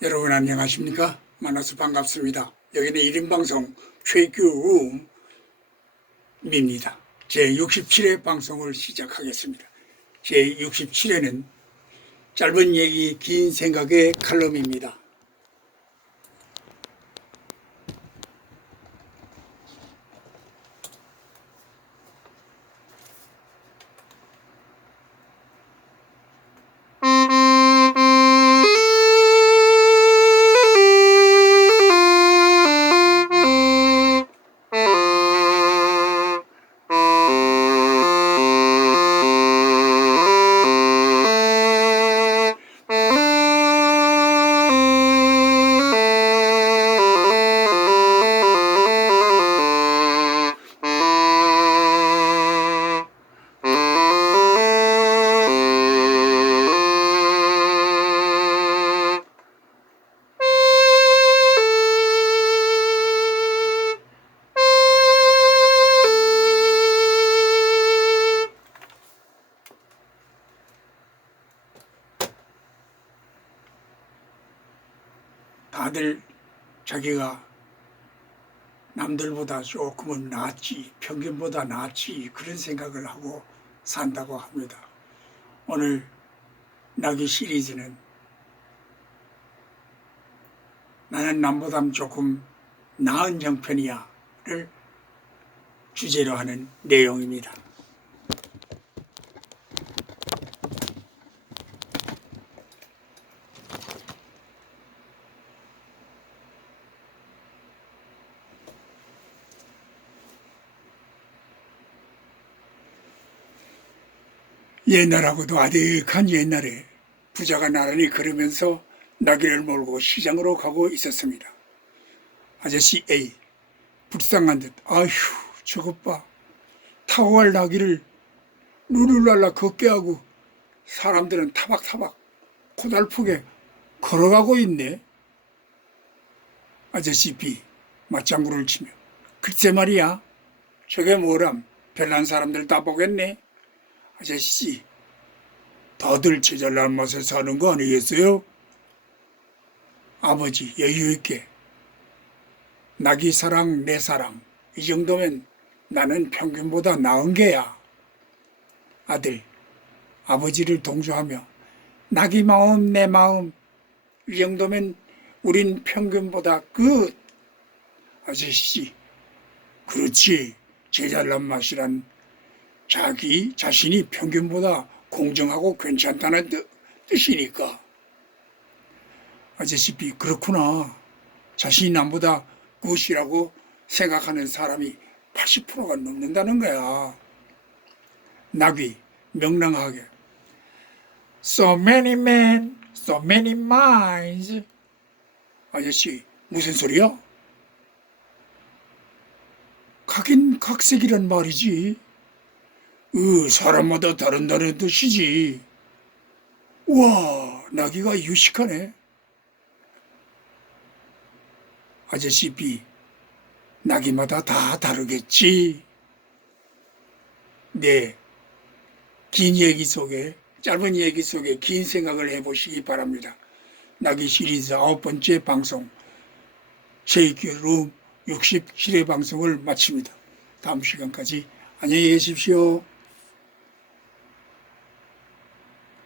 여러분 안녕하십니까? 만나서 반갑습니다. 여기는 1인 방송 최규음입니다. 제67회 방송을 시작하겠습니다. 제67회는 짧은 얘기 긴 생각의 칼럼입니다. 다들 자기가 남들보다 조금은 낫지, 평균보다 낫지, 그런 생각을 하고 산다고 합니다. 오늘 나기 시리즈는 나는 남보다 조금 나은 형편이야를 주제로 하는 내용입니다. 옛날하고도 아득한 옛날에 부자가 나란히 걸으면서 나귀를 몰고 시장으로 가고 있었습니다. 아저씨 A 불쌍한 듯 아휴 저것 봐 타고 갈 나귀를 루루랄라 걷게 하고 사람들은 타박타박 고달프게 걸어가고 있네. 아저씨 B 맞장구를 치며 글쎄 말이야 저게 뭐람 별난 사람들 다 보겠네. 아저씨, 다들 제잘난 맛에 사는 거 아니겠어요? 아버지, 여유 있게. 나기 사랑, 내 사랑. 이 정도면 나는 평균보다 나은 게야. 아들, 아버지를 동조하며, 나기 마음, 내 마음. 이 정도면 우린 평균보다 끝. 아저씨, 그렇지. 제잘난 맛이란 자기 자신이 평균보다 공정하고 괜찮다는 뜻- 뜻이니까. 아저씨비 그렇구나. 자신이 남보다 굿이라고 생각하는 사람이 80%가 넘는다는 거야. 나귀 명랑하게. So many men, so many minds. 아저씨 무슨 소리야? 각인 각색이란 말이지. 으, 사람마다 다른다는 뜻이지. 와, 나기가 유식하네. 아저씨 B, 나기마다 다 다르겠지. 네, 긴 얘기 속에, 짧은 얘기 속에 긴 생각을 해보시기 바랍니다. 나기 시리즈 아홉 번째 방송, 제이큐룸 67회 방송을 마칩니다. 다음 시간까지 안녕히 계십시오.